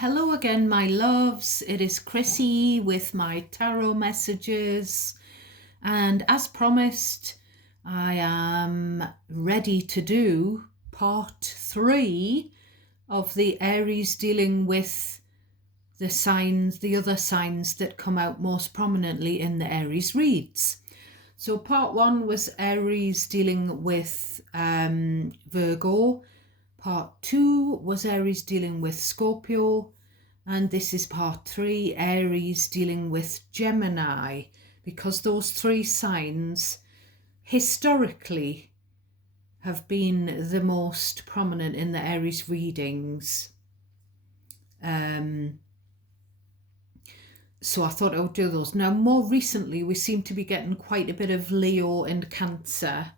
Hello again, my loves. It is Chrissy with my tarot messages. And as promised, I am ready to do part 3 of the Aries dealing with the other signs that come out most prominently in the Aries reads. So part 1 was Aries dealing with Virgo. Part 2 was Aries dealing with Scorpio. And this is part 3, Aries dealing with Gemini, because those 3 signs historically have been the most prominent in the Aries readings. So I thought I would do those. Now, more recently, we seem to be getting quite a bit of Leo and Cancer.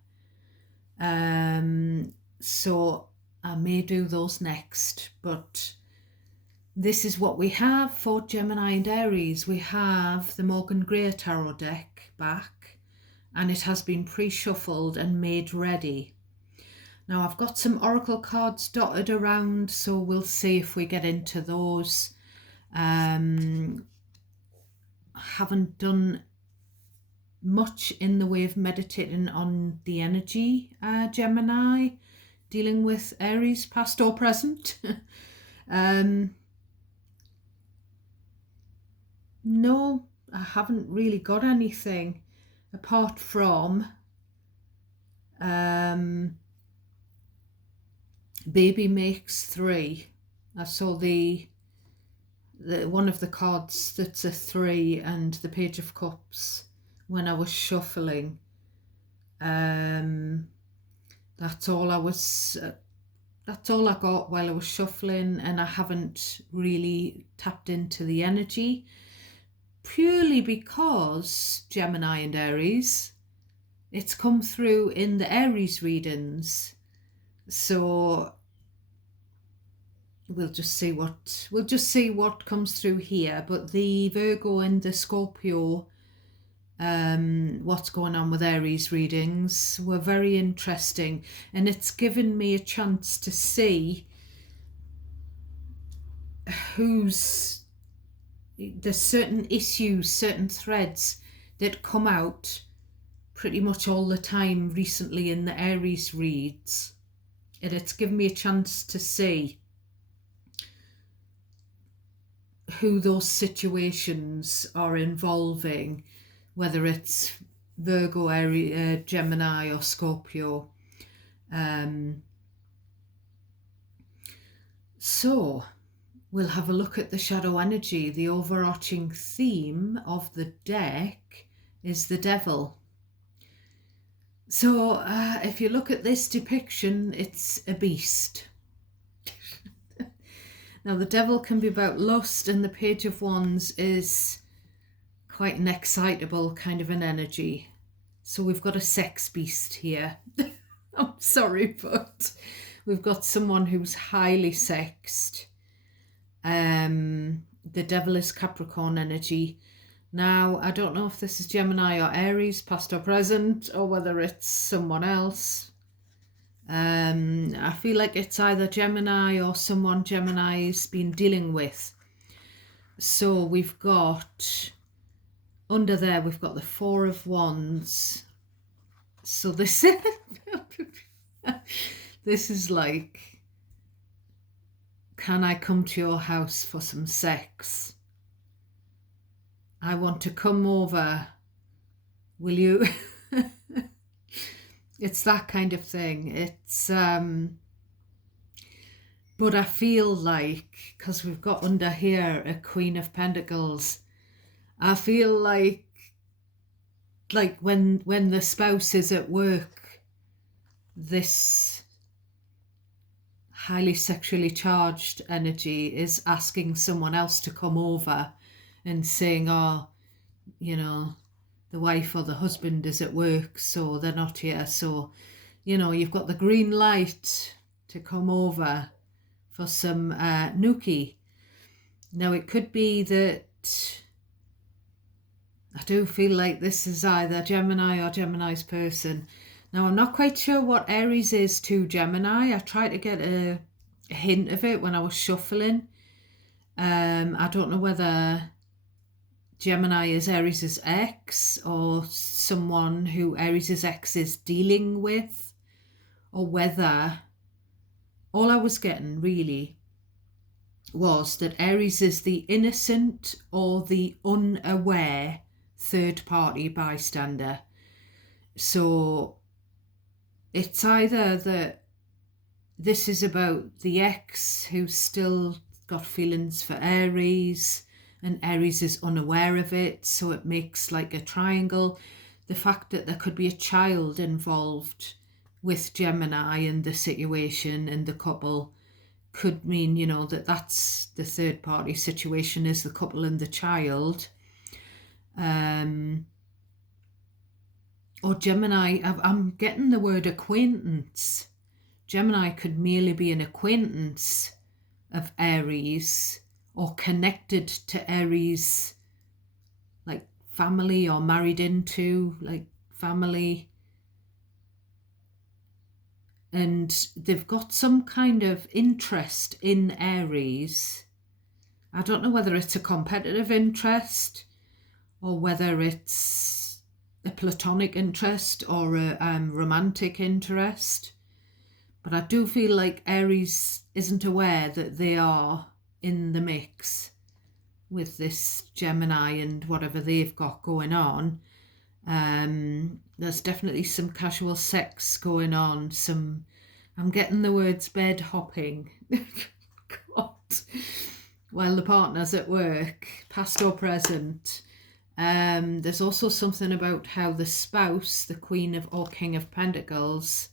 So I may do those next, but this is what we have for Gemini and Aries. We have the Morgan Gray Tarot deck back, and it has been pre-shuffled and made ready. Now I've got some oracle cards dotted around, so we'll see if we get into those. I haven't done much in the way of meditating on the energy, Gemini, dealing with Aries, past or present. No, I haven't really got anything apart from Baby Makes 3. I saw the one of the cards that's a 3 and the Page of Cups when I was shuffling. That's all I got while I was shuffling, and I haven't really tapped into the energy, purely because Gemini and Aries, it's come through in the Aries readings. So we'll just see what comes through here. But the Virgo and the Scorpio, what's going on with Aries readings, were very interesting, and it's given me a chance to see there's certain issues, certain threads that come out pretty much all the time recently in the Aries reads, and it's given me a chance to see who those situations are involving, whether it's Virgo, Aries, Gemini or Scorpio. So we'll have a look at the shadow energy. The overarching theme of the deck is the devil. So if you look at this depiction, it's a beast. Now the devil can be about lust, and the Page of Wands is quite an excitable kind of an energy. So we've got a sex beast here. I'm sorry, but we've got someone who's highly sexed. The devil is Capricorn energy. Now, I don't know if this is Gemini or Aries, past or present, or whether it's someone else. I feel like it's either Gemini or someone Gemini's been dealing with. So we've got, under there, we've got the Four of Wands. So this is like, can I come to your house for some sex? I want to come over. Will you? It's that kind of thing. It's but I feel like, because we've got under here a Queen of Pentacles, I feel like when the spouse is at work, this highly sexually charged energy is asking someone else to come over and saying, oh, you know, the wife or the husband is at work, so they're not here. So, you know, you've got the green light to come over for some nookie. Now, it could be that I do feel like this is either Gemini or Gemini's person. Now, I'm not quite sure what Aries is to Gemini. I tried to get a hint of it when I was shuffling. I don't know whether Gemini is Aries' ex or someone who Aries' ex is dealing with, or whether all I was getting really was that Aries is the innocent or the unaware third party bystander. So it's either that this is about the ex who's still got feelings for Aries and Aries is unaware of it, so it makes like a triangle. The fact that there could be a child involved with Gemini and the situation and the couple could mean, that that's the third party situation, is the couple and the child. Or Gemini, I'm getting the word acquaintance. Gemini could merely be an acquaintance of Aries or connected to Aries, like family, or married into like family. And they've got some kind of interest in Aries. I don't know whether it's a competitive interest or whether it's a platonic interest or a romantic interest. But I do feel like Aries isn't aware that they are in the mix with this Gemini and whatever they've got going on. There's definitely some casual sex going on. I'm getting the words bed hopping. God. While the partner's at work, past or present. There's also something about how the spouse, the Queen of or King of Pentacles,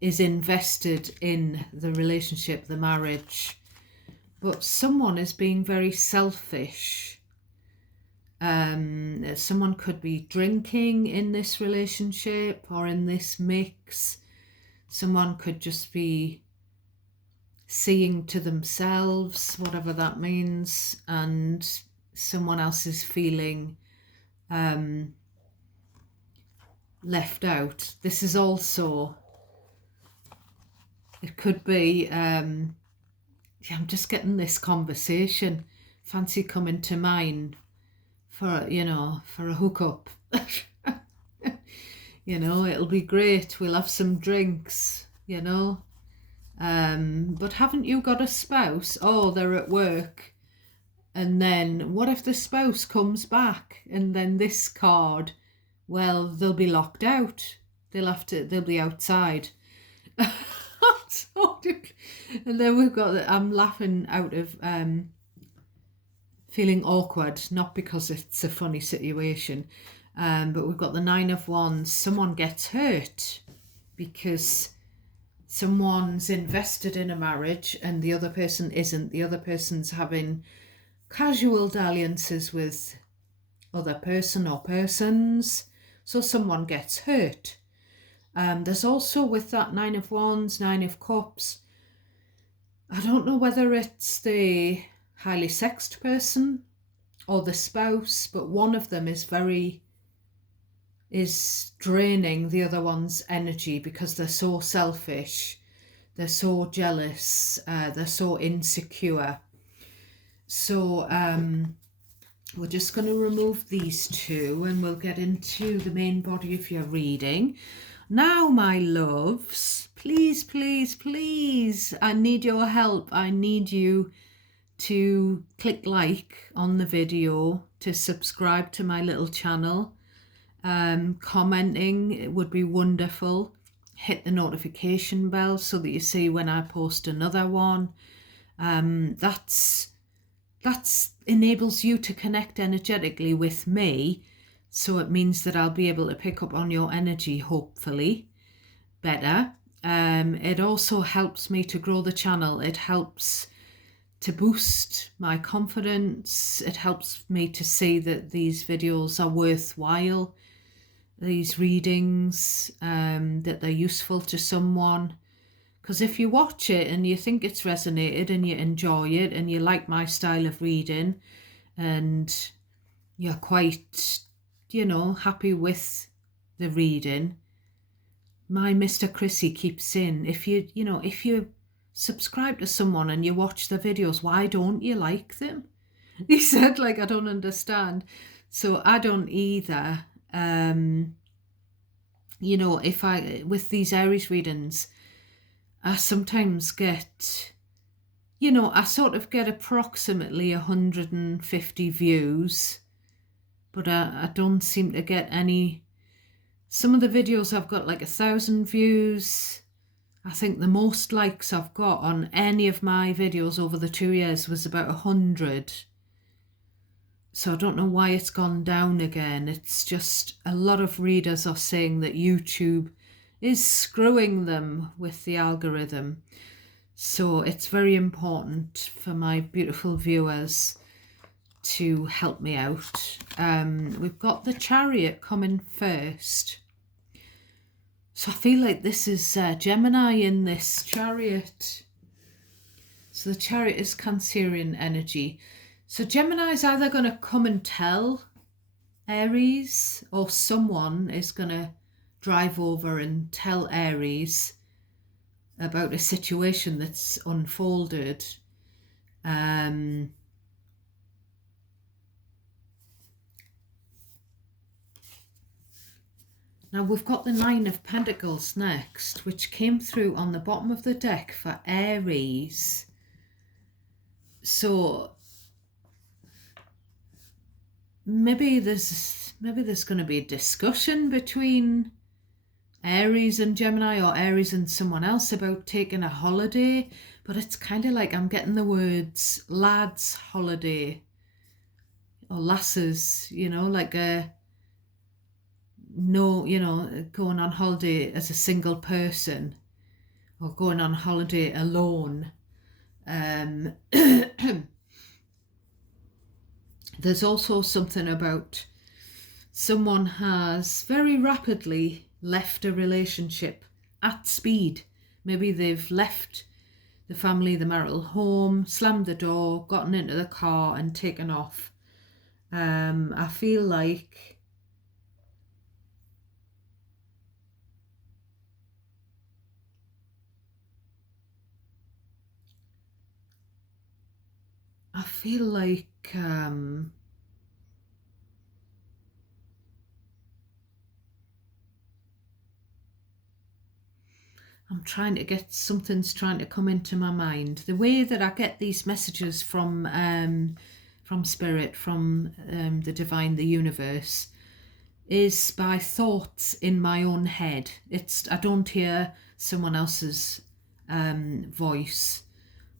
is invested in the relationship, the marriage, but someone is being very selfish. Someone could be drinking in this relationship or in this mix. Someone could just be seeing to themselves, whatever that means, and someone else is feeling left out. This is also, it could be, I'm just getting this conversation. Fancy coming to mine for a hookup. It'll be great. We'll have some drinks, but haven't you got a spouse? Oh, they're at work. And then what if the spouse comes back and then this card, well, they'll be locked out. They'll be outside. And then we've got, I'm laughing out of feeling awkward, not because it's a funny situation, but we've got the Nine of Wands. Someone gets hurt because someone's invested in a marriage and the other person isn't. The other person's having casual dalliances with other person or persons, so someone gets hurt. There's also, with that Nine of Wands, Nine of Cups, I don't know whether it's the highly sexed person or the spouse, but one of them is draining the other one's energy because they're so selfish, they're so jealous, they're so insecure. So we're just going to remove these two and we'll get into the main body of your reading. Now, my loves, please, please, please, I need your help. I need you to click like on the video, to subscribe to my little channel. Commenting, it would be wonderful. Hit the notification bell so that you see when I post another one. That's enables you to connect energetically with me, so it means that I'll be able to pick up on your energy, hopefully better. It also helps me to grow the channel. It helps to boost my confidence. It helps me to see that these videos are worthwhile, these readings, that they're useful to someone. Because if you watch it and you think it's resonated and you enjoy it and you like my style of reading and you're quite, happy with the reading, my Mr. Chrissy keeps saying, if you subscribe to someone and you watch their videos, why don't you like them? He said, like, I don't understand. So I don't either. You know, with these Aries readings, I sometimes get, you know, I sort of get approximately 150 views, but I don't seem to get any. Some of the videos I've got like 1,000 views. I think the most likes I've got on any of my videos over the 2 years was about 100. So I don't know why it's gone down again. It's just a lot of readers are saying that YouTube is screwing them with the algorithm. So it's very important for my beautiful viewers to help me out. We've got the Chariot coming first. So I feel like this is Gemini in this Chariot. So the Chariot is Cancerian energy. So Gemini is either going to come and tell Aries, or someone is going to drive over and tell Aries about a situation that's unfolded. Now we've got the Nine of Pentacles next, which came through on the bottom of the deck for Aries. So maybe there's going to be a discussion between Aries and Gemini, or Aries and someone else, about taking a holiday. But it's kind of like I'm getting the words lads holiday or lasses, you know, like a no, you know, going on holiday as a single person or going on holiday alone. There's also something about someone has very rapidly left a relationship at speed. Maybe they've left the family, the marital home, slammed the door, gotten into the car and taken off. I feel like I'm trying to get, something's trying to come into my mind. The way that I get these messages from Spirit, from the divine, the universe, is by thoughts in my own head. I don't hear someone else's voice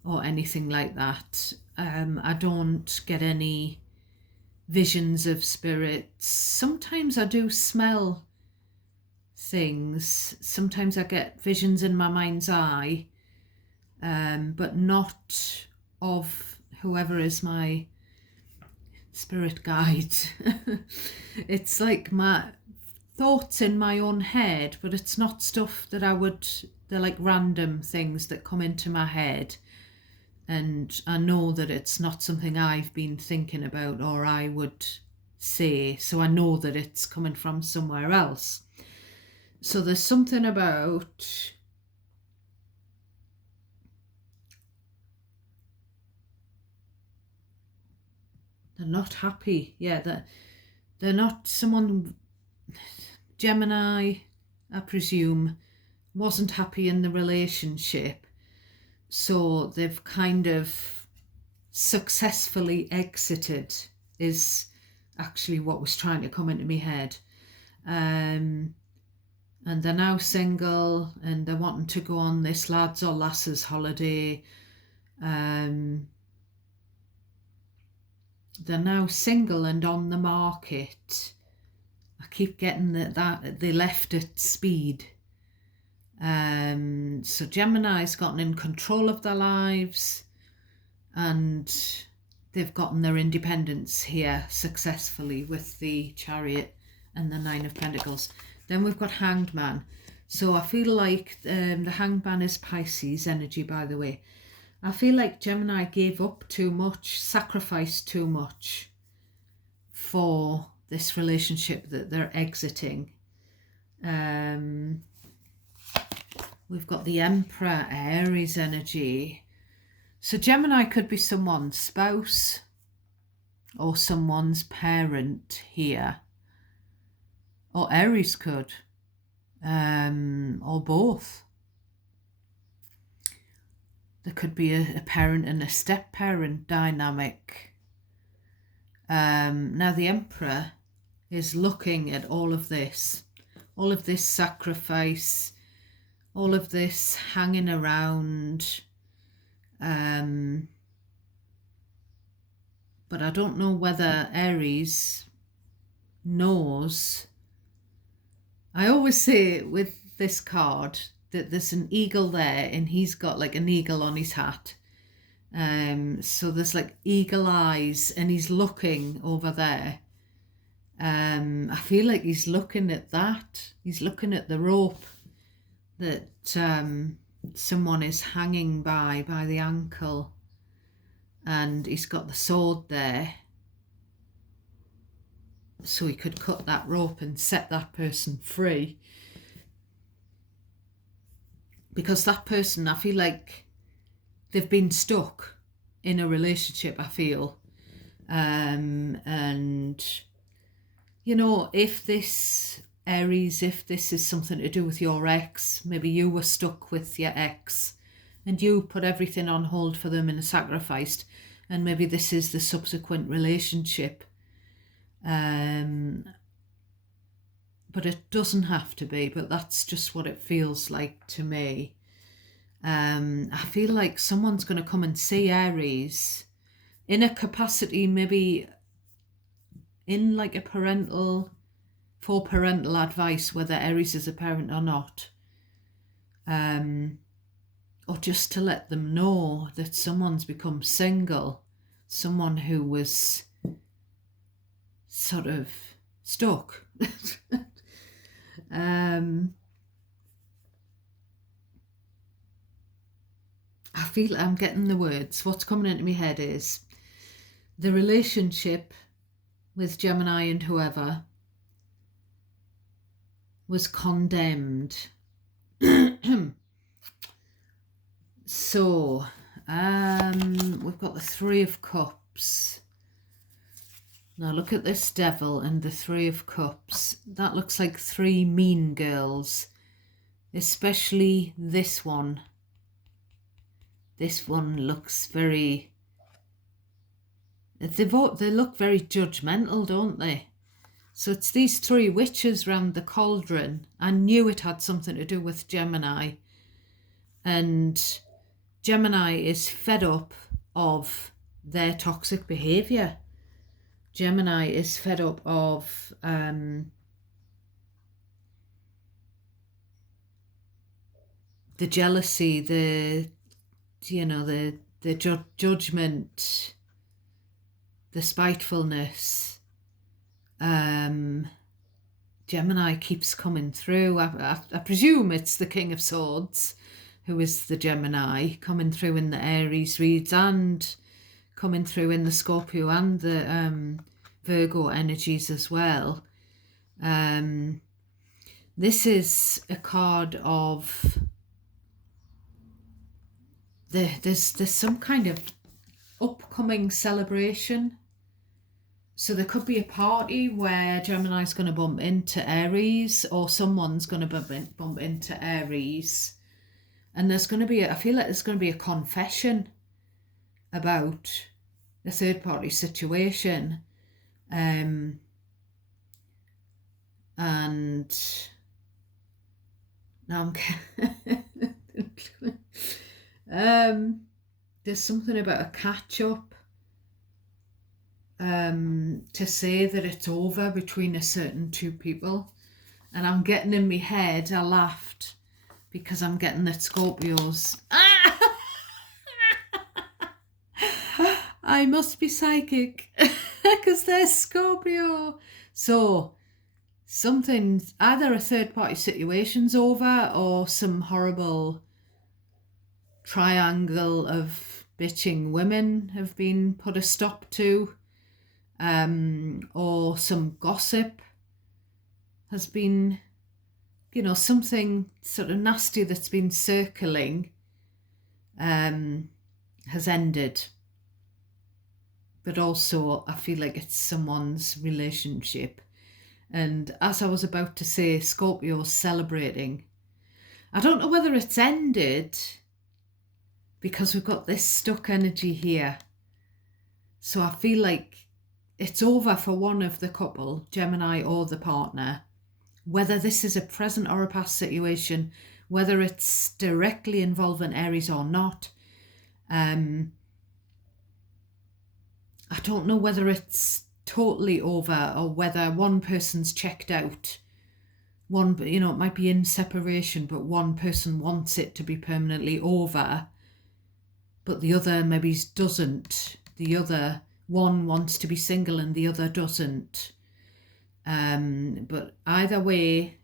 or anything like that. I don't get any visions of spirits. Sometimes I do smell things. Sometimes I get visions in my mind's eye, but not of whoever is my spirit guide. It's like my thoughts in my own head, but it's not stuff that they're like random things that come into my head. And I know that it's not something I've been thinking about or I would say, so I know that it's coming from somewhere else. So there's something about they're not happy. Yeah, they're not someone, Gemini, I presume, wasn't happy in the relationship. So they've kind of successfully exited, is actually what was trying to come into my head. And they're now single and they're wanting to go on this lads or lasses holiday. They're now single and on the market. I keep getting that they left at speed. So Gemini's gotten in control of their lives and they've gotten their independence here successfully with the Chariot and the Nine of Pentacles. Then we've got Hanged Man. So I feel like the Hanged Man is Pisces energy, by the way. I feel like Gemini gave up too much, sacrificed too much for this relationship that they're exiting. we've got the Emperor, Aries energy. So Gemini could be someone's spouse or someone's parent here. Or Aries could. Or both. There could be a parent and a step-parent dynamic. Now the Emperor is looking at all of this sacrifice, all of this hanging around. But I don't know whether Aries knows. I always say with this card that there's an eagle there and he's got like an eagle on his hat. So there's like eagle eyes and he's looking over there. I feel like he's looking at that. He's looking at the rope that someone is hanging by the ankle, and he's got the sword there. So he could cut that rope and set that person free. Because that person, I feel like they've been stuck in a relationship, I feel. And, you know, if this, Aries, if this is something to do with your ex, maybe you were stuck with your ex and you put everything on hold for them and sacrificed, and maybe this is the subsequent relationship. But it doesn't have to be, but that's just what it feels like to me. I feel like someone's going to come and see Aries in a capacity, maybe in like a for parental advice, whether Aries is a parent or not. Or just to let them know that someone's become single, someone who was sort of stuck. I feel I'm getting the words. What's coming into my head is the relationship with Gemini and whoever was condemned. So, we've got the Three of Cups. Now look at this Devil and the Three of Cups. That looks like three mean girls, especially this one. This one looks very... They look very judgmental, don't they? So it's these three witches round the cauldron. I knew it had something to do with Gemini. And Gemini is fed up of their toxic behaviour. Gemini is fed up of the jealousy, the judgment, the spitefulness. Gemini keeps coming through. I presume it's the King of Swords, who is the Gemini, coming through in the Aries reads and coming through in the Scorpio and the Virgo energies as well. This is a card of there's some kind of upcoming celebration. So there could be a party where Gemini's going to bump into Aries, or someone's going to bump into Aries. And there's going to be, I feel like there's going to be a confession about the third party situation. And now there's something about a catch up, to say that it's over between a certain two people. And I'm getting in my head, I laughed because I'm getting that Scorpios. I must be psychic because they're Scorpio. So something's either a third party situation's over, or some horrible triangle of bitching women have been put a stop to, or some gossip has been something sort of nasty that's been circling has ended. But also I feel like it's someone's relationship. And as I was about to say, Scorpio's celebrating. I don't know whether it's ended because we've got this stuck energy here. So I feel like it's over for one of the couple, Gemini or the partner. Whether this is a present or a past situation, whether it's directly involving Aries or not, I don't know whether it's totally over or whether one person's checked out. One, it might be in separation, but one person wants it to be permanently over, but the other maybe doesn't. The other one wants to be single and the other doesn't. But either way,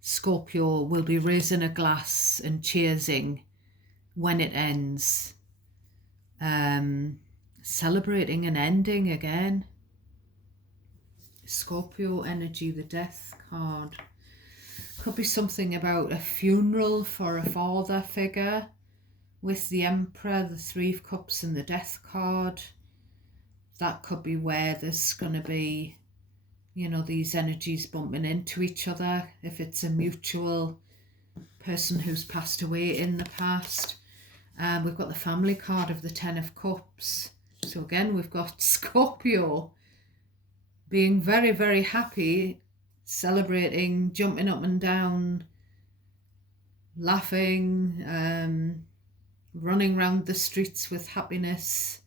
Scorpio will be raising a glass and cheersing when it ends. Celebrating an ending again. Scorpio energy, the Death card. Could be something about a funeral for a father figure with the Emperor, the Three of Cups and the Death card. That could be where there's going to be, these energies bumping into each other. If it's a mutual person who's passed away in the past. We've got the family card of the Ten of Cups. So again, we've got Scorpio being very, very happy, celebrating, jumping up and down, laughing, running around the streets with happiness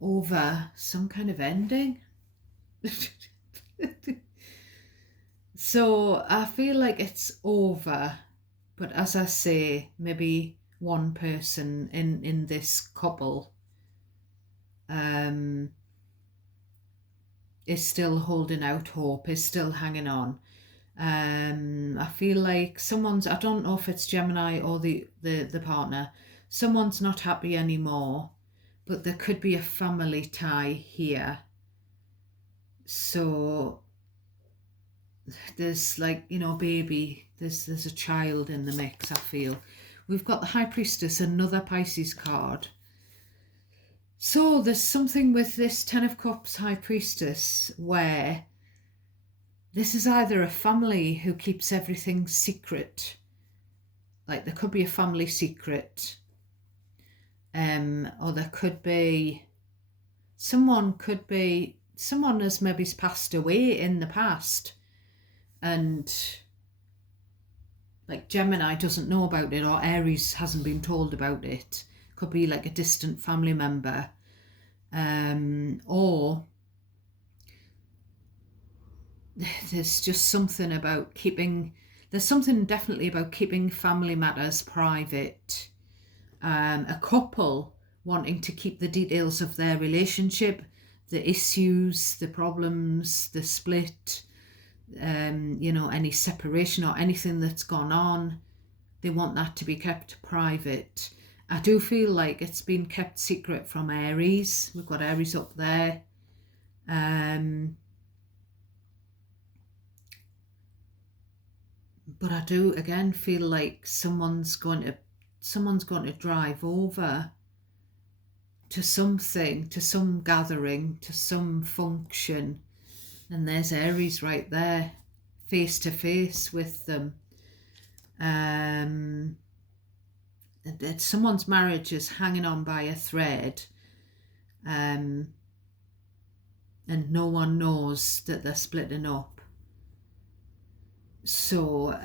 over some kind of ending. So I feel like it's over, but as I say, maybe one person in this couple is still holding out hope, is still hanging on. I feel like I don't know if it's Gemini or the partner, someone's not happy anymore, but there could be a family tie here. So there's baby, there's a child in the mix, I feel. We've got the High Priestess, another Pisces card. So there's something with this Ten of Cups, High Priestess, where this is either a family who keeps everything secret. Like there could be a family secret. Or there could be someone has maybe passed away in the past, and like Gemini doesn't know about it, or Aries hasn't been told about it. Could be like a distant family member, or there's just something about there's something definitely about keeping family matters private. A couple wanting to keep the details of their relationship, the issues, the problems, the split, any separation or anything that's gone on, they want that to be kept private. I do feel like it's been kept secret from Aries. We've got Aries up there. But I do again feel like someone's going to drive over to something, to some gathering, to some function, and there's Aries right there, face to face with them. Someone's marriage is hanging on by a thread, and no one knows that they're splitting up. So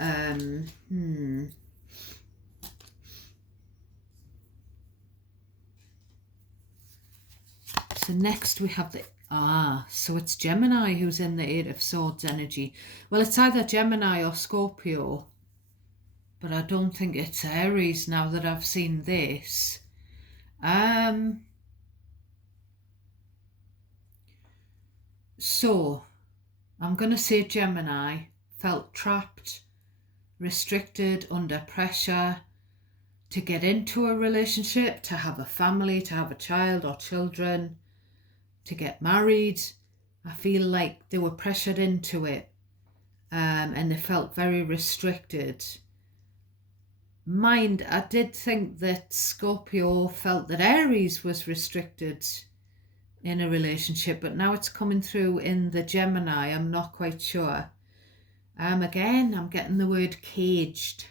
So next we have so it's Gemini who's in the Eight of Swords energy. Well, it's either Gemini or Scorpio, but I don't think it's Aries now that I've seen this. So I'm going to say Gemini felt trapped, restricted, under pressure to get into a relationship, to have a family, to have a child or children, to get married. I feel like they were pressured into it. and they felt very restricted. Mind, I did think that Scorpio felt that Aries was restricted in a relationship, but now it's coming through in the Gemini. I'm not quite sure. Again, I'm getting the word caged,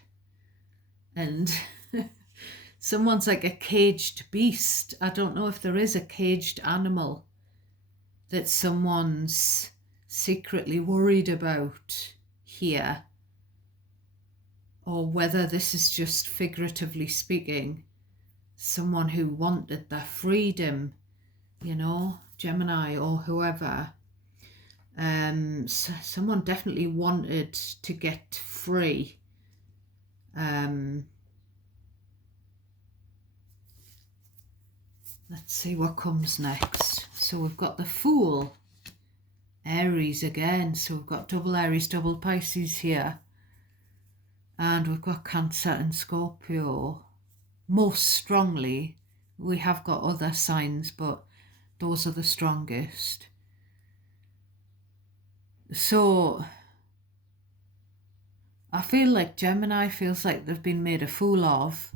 and someone's like a caged beast. I don't know if there is a caged animal that someone's secretly worried about here, or whether this is just figuratively speaking, someone who wanted their freedom, you know, Gemini or whoever. So someone definitely wanted to get free. Let's see what comes next. So we've got the Fool, Aries again. So we've got double Aries, double Pisces here. And we've got Cancer and Scorpio. Most strongly, we have got other signs, but those are the strongest. So I feel like Gemini feels like they've been made a fool of.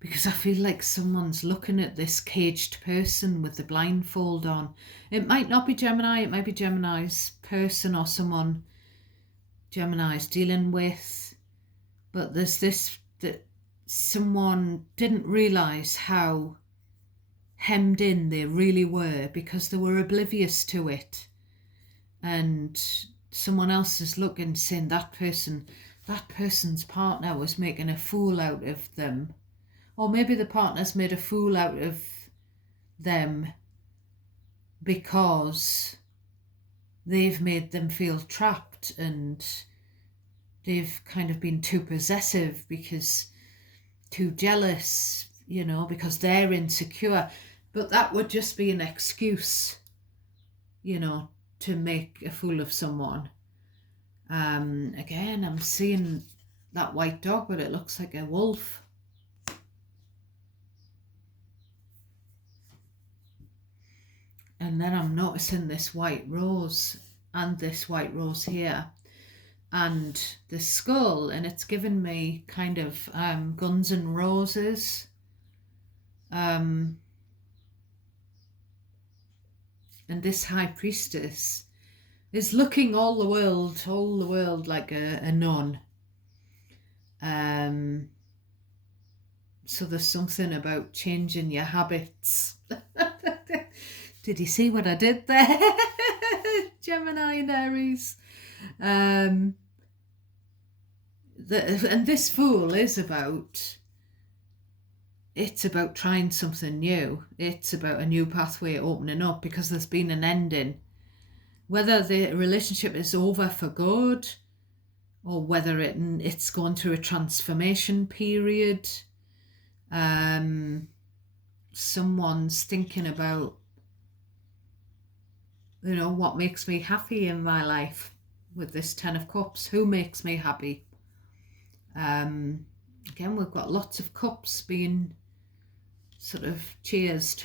Because I feel like someone's looking at this caged person with the blindfold on. It might not be Gemini, it might be Gemini's person or someone Gemini's dealing with. But there's this, that someone didn't realise how hemmed in they really were because they were oblivious to it. And someone else is looking, saying that person's partner was making a fool out of them. Or maybe the partner's made a fool out of them because they've made them feel trapped and they've kind of been too possessive, because too jealous, you know, because they're insecure. But that would just be an excuse, you know, to make a fool of someone. Again, I'm seeing that white dog, but it looks like a wolf. And then I'm noticing this white rose and this white rose here and the skull, and it's given me kind of Guns N' Roses. And this high priestess is looking all the world like a nun. So there's something about changing your habits. Did you see what I did there? Gemini and Aries. And this Fool is about, it's about trying something new. It's about a new pathway opening up because there's been an ending. Whether the relationship is over for good or whether it's gone through a transformation period. Someone's thinking about, you know, what makes me happy in my life with this Ten of Cups. Who makes me happy? Again, we've got lots of cups being sort of cheersed.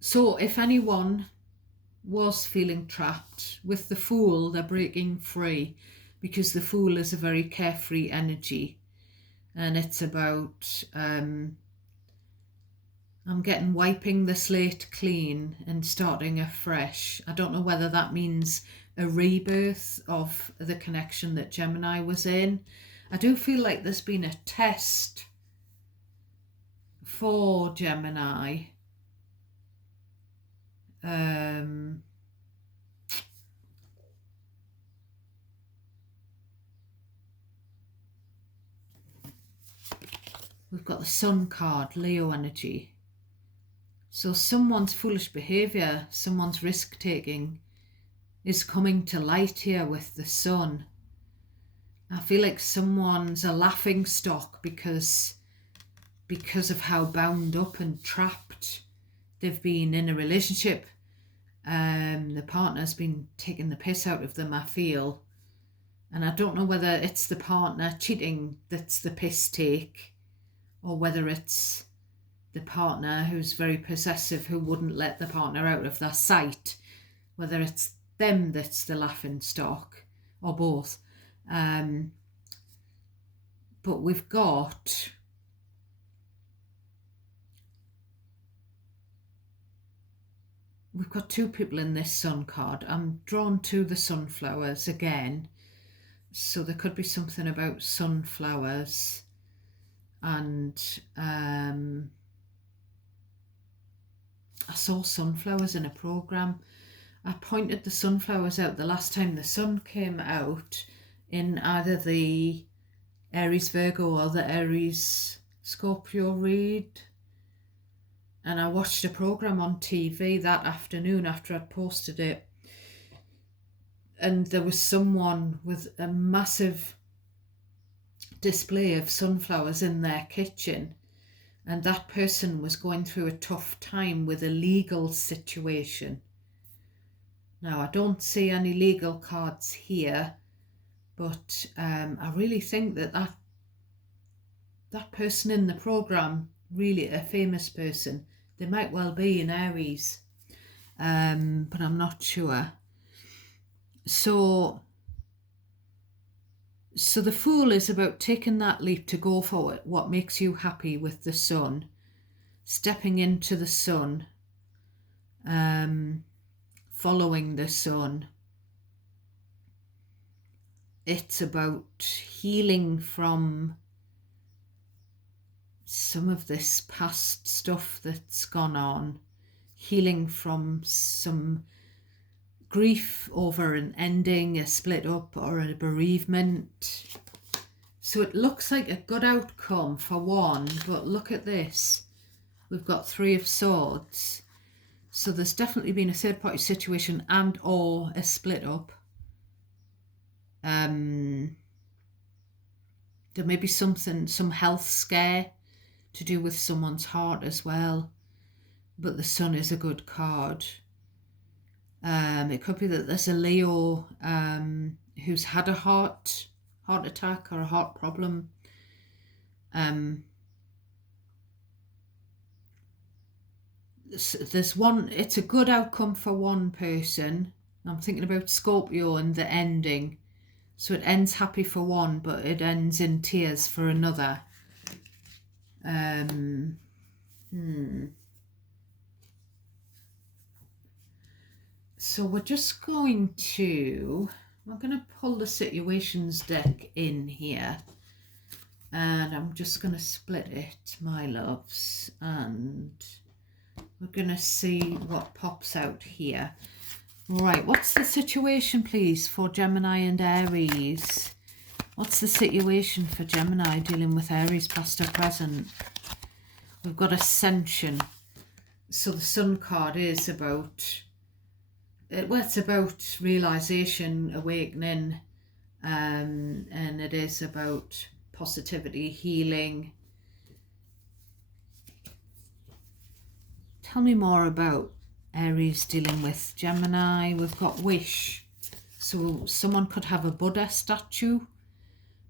So if anyone was feeling trapped, with the Fool, they're breaking free, because the Fool is a very carefree energy, and it's about I'm getting wiping the slate clean and starting afresh. I don't know whether that means a rebirth of the connection that Gemini was in. I do feel like there's been a test for Gemini. We've got the Sun card, Leo energy. So someone's foolish behaviour, someone's risk-taking is coming to light here with the Sun. I feel like someone's a laughing stock because of how bound up and trapped they've been in a relationship. The partner's been taking the piss out of them, I feel. And I don't know whether it's the partner cheating that's the piss take, or whether it's the partner who's very possessive, who wouldn't let the partner out of their sight, whether it's them that's the laughing stock, or both. But we've got two people in this sun card. I'm drawn to the sunflowers again, so there could be something about sunflowers. And I saw sunflowers in a program. I pointed the sunflowers out the last time the sun came out in either the Aries Virgo or the Aries Scorpio read. And I watched a program on TV that afternoon after I'd posted it. And there was someone with a massive display of sunflowers in their kitchen. And that person was going through a tough time with a legal situation. Now, I don't see any legal cards here, but I really think that person in the program, really a famous person, they might well be in Aries, but I'm not sure. So the Fool is about taking that leap to go for what makes you happy with the sun, stepping into the sun, following the sun. It's about healing from some of this past stuff that's gone on, healing from some grief over an ending, a split up, or a bereavement. So it looks like a good outcome for one, but look at this. We've got 3 of Swords. So there's definitely been a third party situation and or a split up. There may be some health scare to do with someone's heart as well. But the Sun is a good card. It could be that there's a Leo who's had a heart attack or a heart problem. There's one, it's a good outcome for one person. I'm thinking about Scorpio and the ending. So it ends happy for one, but it ends in tears for another. So we're just going to pull the situations deck in here. And I'm just going to split it, my loves. And we're going to see what pops out here. Right, what's the situation, please, for Gemini and Aries? What's the situation for Gemini dealing with Aries, past or present? We've got Ascension. So the Sun card is about, it's about realization, awakening, and it is about positivity, healing. Tell me more about Aries dealing with Gemini. We've got Wish. So someone could have a Buddha statue.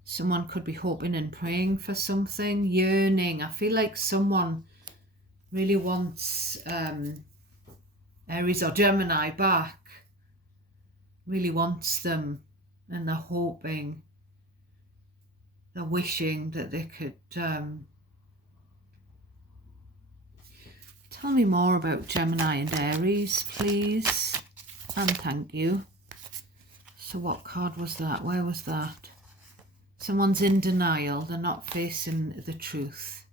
Someone could be hoping and praying for something. Yearning. I feel like someone really wants Aries or Gemini back. Really wants them. And they're hoping, they're wishing that they could... Tell me more about Gemini and Aries, please. And thank you. So what card was that? Where was that? Someone's in denial. They're not facing the truth.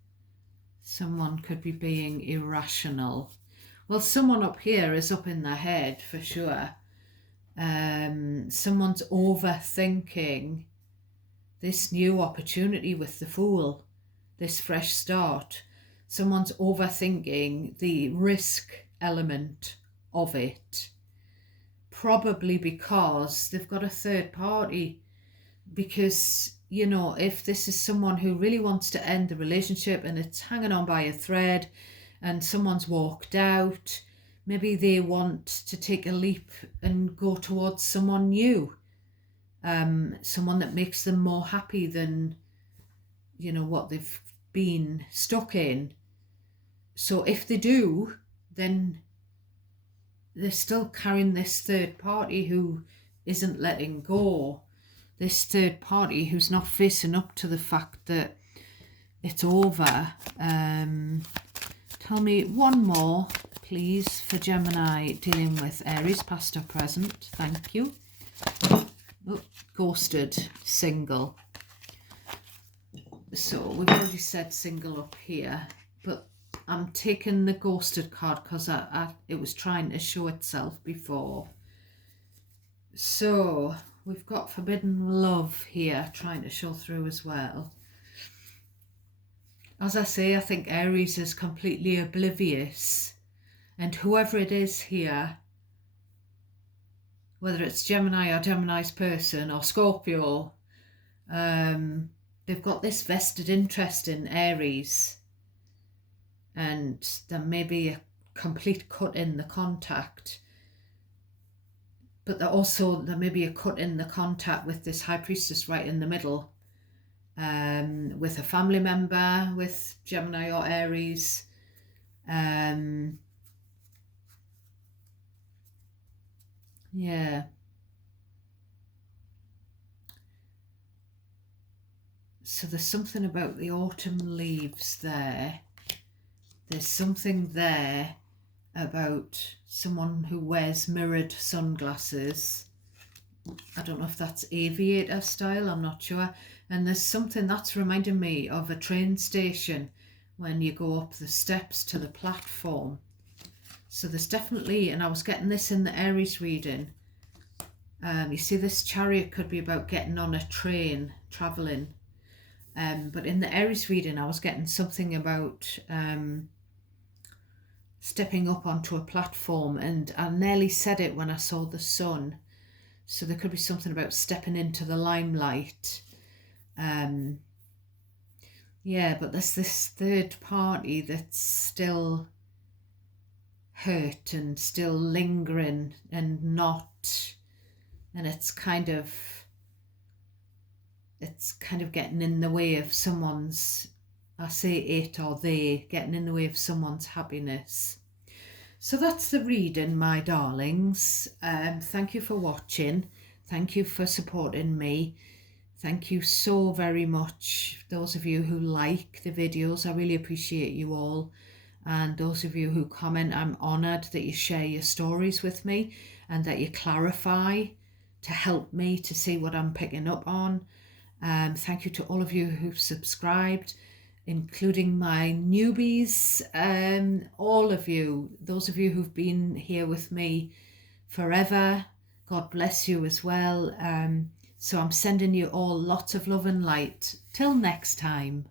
Someone could be being irrational. Well, someone up here is up in their head for sure. Someone's overthinking this new opportunity with the Fool, this fresh start. Someone's overthinking the risk element of it, probably because they've got a third party. Because, you know, if this is someone who really wants to end the relationship and it's hanging on by a thread and someone's walked out, maybe they want to take a leap and go towards someone new, someone that makes them more happy than, you know, what they've been stuck in. So if they do, then they're still carrying this third party who isn't letting go. This third party who's not facing up to the fact that it's over. Tell me one more, please, for Gemini dealing with Aries, past or present. Thank you. Oh, ghosted, single. So we've already said single up here, but I'm taking the ghosted card because it was trying to show itself before. So we've got forbidden love here trying to show through as well. As I say, I think Aries is completely oblivious, and whoever it is here, whether it's Gemini or Gemini's person or Scorpio, they've got this vested interest in Aries, and there may be a complete cut in the contact, but there may be a cut in the contact with this High Priestess right in the middle, with a family member, with Gemini or Aries. Yeah. So there's something about the autumn leaves there. There's something there about someone who wears mirrored sunglasses. I don't know if that's aviator style, I'm not sure. And there's something that's reminding me of a train station when you go up the steps to the platform. So there's definitely, and I was getting this in the Aries reading, you see this chariot could be about getting on a train, travelling. But in the Aries reading, I was getting something about stepping up onto a platform, and I nearly said it when I saw the sun. So there could be something about stepping into the limelight. Yeah, but there's this third party that's still hurt and still lingering and not, and it's kind of getting in the way of someone's, I say it or they, getting in the way of someone's happiness. So that's the reading, my darlings. Thank you for watching. Thank you for supporting me. Thank you so very much. Those of you who like the videos, I really appreciate you all. And those of you who comment, I'm honoured that you share your stories with me and that you clarify to help me to see what I'm picking up on. Thank you to all of you who've subscribed, including my newbies, all of you, those of you who've been here with me forever. God bless you as well. So I'm sending you all lots of love and light. Till next time.